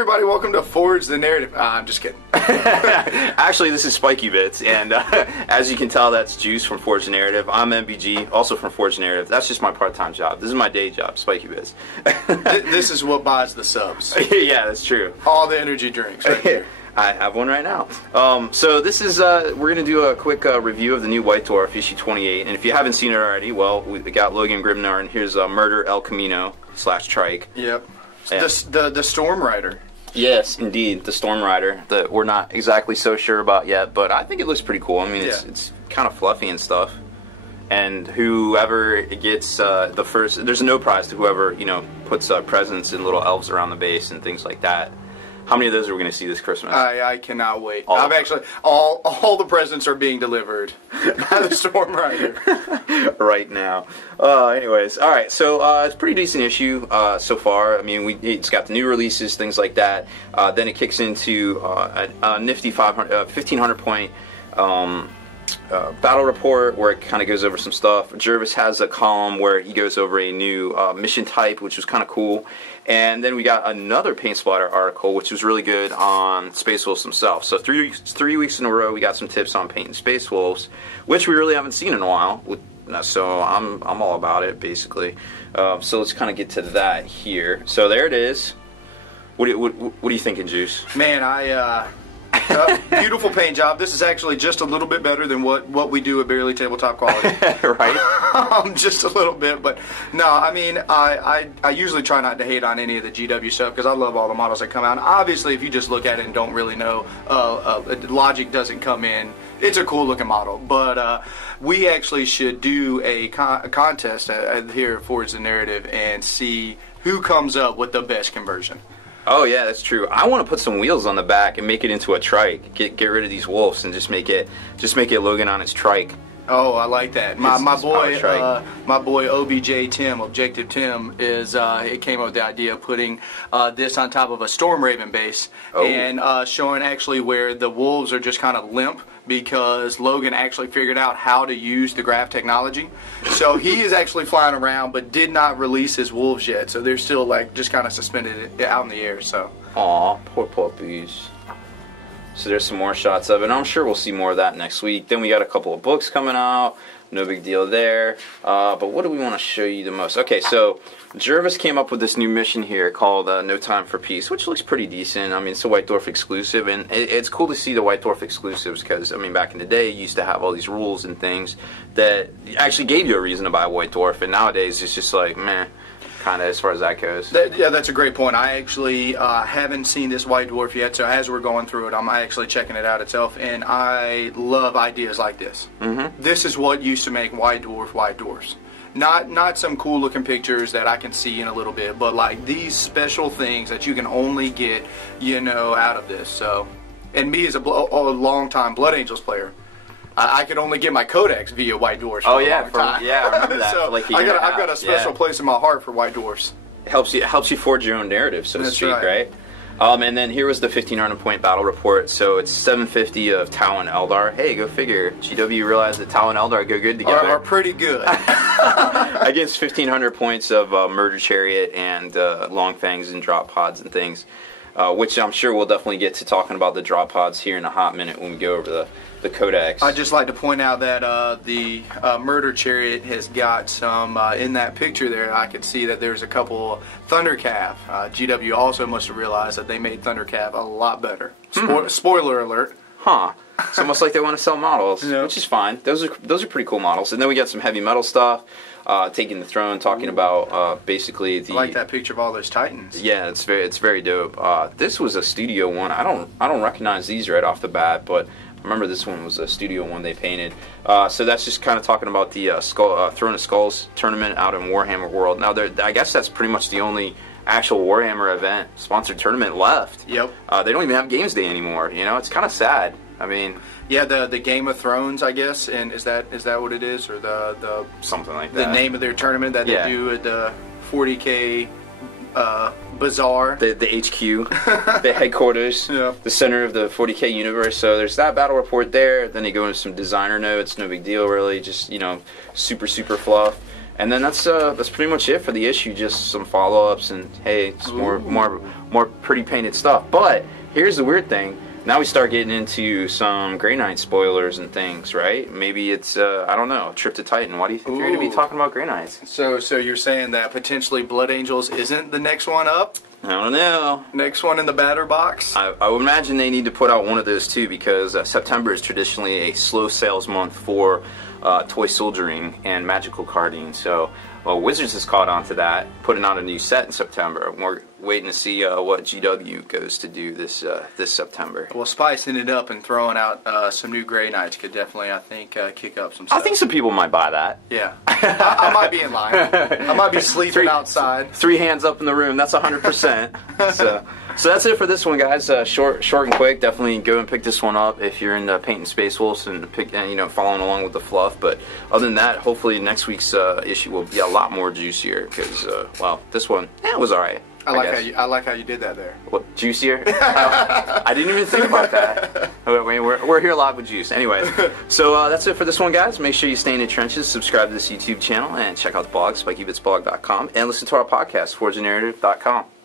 everybody, welcome to Forge the Narrative. I'm just kidding. Actually, this is Spiky Bits, and as you can tell, that's Juice from Forge the Narrative. I'm MBG, also from Forge the Narrative. That's just my part-time job. This is my day job, Spiky Bits. This is what buys the subs. Yeah, that's true. All the energy drinks right here. I have one right now. So this is, we're going to do a quick review of the new White Dwarf, issue 28. And if you haven't seen it already, well, we got Logan Grimnar, and here's Murder El Camino / Trike. Yep. The Storm Rider. Yes, indeed, the Storm Rider that we're not exactly so sure about yet, but I think it looks pretty cool. I mean, it's kind of fluffy and stuff. And whoever gets the first, there's no prize to whoever, you know, puts presents and little elves around the base and things like that. How many of those are we going to see this Christmas? I cannot wait. I've actually, all the presents are being delivered by the Storm Rider. Right now. Anyways, alright, so it's a pretty decent issue so far. I mean, it's got the new releases, things like that. Then it kicks into a nifty 1,500 point battle report where it kind of goes over some stuff. Jervis has a column where he goes over a new mission type, which was kind of cool. And then we got another Paint Splatter article, which was really good on Space Wolves themselves. So three weeks in a row, we got some tips on painting Space Wolves, which we really haven't seen in a while. So I'm all about it, basically. So let's kind of get to that here. So there it is. What are you thinking, Juice? Man, beautiful paint job. This is actually just a little bit better than what we do at Barely Tabletop Quality. Right? Just a little bit, but no, I mean, I usually try not to hate on any of the GW stuff because I love all the models that come out. And obviously, if you just look at it and don't really know, logic doesn't come in. It's a cool looking model, but we actually should do a contest here at Forge the Narrative and see who comes up with the best conversion. Oh yeah, that's true. I want to put some wheels on the back and make it into a trike. Get rid of these wolves and just make it Logan on its trike. Oh, I like that. My boy OBJ Tim, Objective Tim, it came up with the idea of putting this on top of a Storm Raven base and showing actually where the wolves are just kind of limp because Logan actually figured out how to use the graph technology. So he is actually flying around but did not release his wolves yet. So they're still like just kind of suspended out in the air. So. Aw, poor puppies. So there's some more shots of it. I'm sure we'll see more of that next week. Then we got a couple of books coming out. No big deal there. But what do we want to show you the most? Okay, so Jervis came up with this new mission here called No Time for Peace, which looks pretty decent. I mean, it's a White Dwarf exclusive, and it's cool to see the White Dwarf exclusives because, I mean, back in the day, you used to have all these rules and things that actually gave you a reason to buy a White Dwarf, and nowadays it's just like, meh. Kind of as far as that goes. Yeah, that's a great point. I actually haven't seen this White Dwarf yet, so as we're going through it, I'm actually checking it out itself, and I love ideas like this. Mm-hmm. This is what used to make White Dwarfs. Not some cool looking pictures that I can see in a little bit, but like these special things that you can only get, you know, out of this. So, and me as a long-time Blood Angels player, I could only get my Codex via White Dwarfs. Oh yeah, I remember that. So like I've got a special place in my heart for White Dwarfs. It helps you forge your own narrative, so to speak, right? And then here was the 1,500 point battle report. So it's 750 of Tau and Eldar. Hey, go figure. GW realized that Tau and Eldar go good together. Are pretty good. Against 1,500 points of Murder Chariot and Long Fangs and Drop Pods and things. Which I'm sure we'll definitely get to talking about the drop pods here in a hot minute when we go over the Codex. I'd just like to point out that the Murder Chariot has got some, in that picture there, I could see that there's a couple Thundercalf. GW also must have realized that they made Thundercalf a lot better. Spoiler alert. Huh. It's almost like they want to sell models, which is fine. Those are pretty cool models. And then we got some heavy metal stuff. Taking the Throne, talking about basically the. I like that picture of all those Titans. Yeah, it's very dope. This was a studio one. I don't recognize these right off the bat, but I remember this one was a studio one they painted. So that's just kind of talking about the Throne of Skulls tournament out in Warhammer World. Now, I guess that's pretty much the only actual Warhammer event sponsored tournament left. Yep. They don't even have Games Day anymore. You know, it's kind of sad. I mean, yeah, the Game of Thrones, I guess, and is that what it is, or the something like that? The name of their tournament that they do at the 40K Bazaar, the HQ, the headquarters, the center of the 40K universe. So there's that battle report there. Then they go into some designer notes. No big deal, really. Just super fluff. And then that's pretty much it for the issue. Just some follow-ups and hey, some more more pretty painted stuff. But here's the weird thing. Now we start getting into some Grey Knight spoilers and things, right? Maybe it's, I don't know, Trip to Titan. Why do you think you're going to be talking about Grey Knights? So you're saying that potentially Blood Angels isn't the next one up? I don't know. Next one in the batter box? I would imagine they need to put out one of those too, because September is traditionally a slow sales month for toy soldiering and magical carding. So Wizards has caught on to that, putting out a new set in September. We're waiting to see what GW goes to do this September. Well, spicing it up and throwing out some new Grey Knights could definitely, I think, kick up some stuff. I think some people might buy that. Yeah. I might be in line. I might be sleeping outside. 3 hands up in the room. That's 100%. So that's it for this one, guys. Short and quick. Definitely go and pick this one up if you're into painting Space Wolves and following along with the fluff. But other than that, hopefully next week's issue will be a lot more juicier because, well, this one was all right. I like how you did that there. What, juicier? I didn't even think about that. We're here live with juice. Anyways, so that's it for this one, guys. Make sure you stay in the trenches, subscribe to this YouTube channel, and check out the blog, SpikeyBitsblog.com, and listen to our podcast, ForgeandNarrative.com.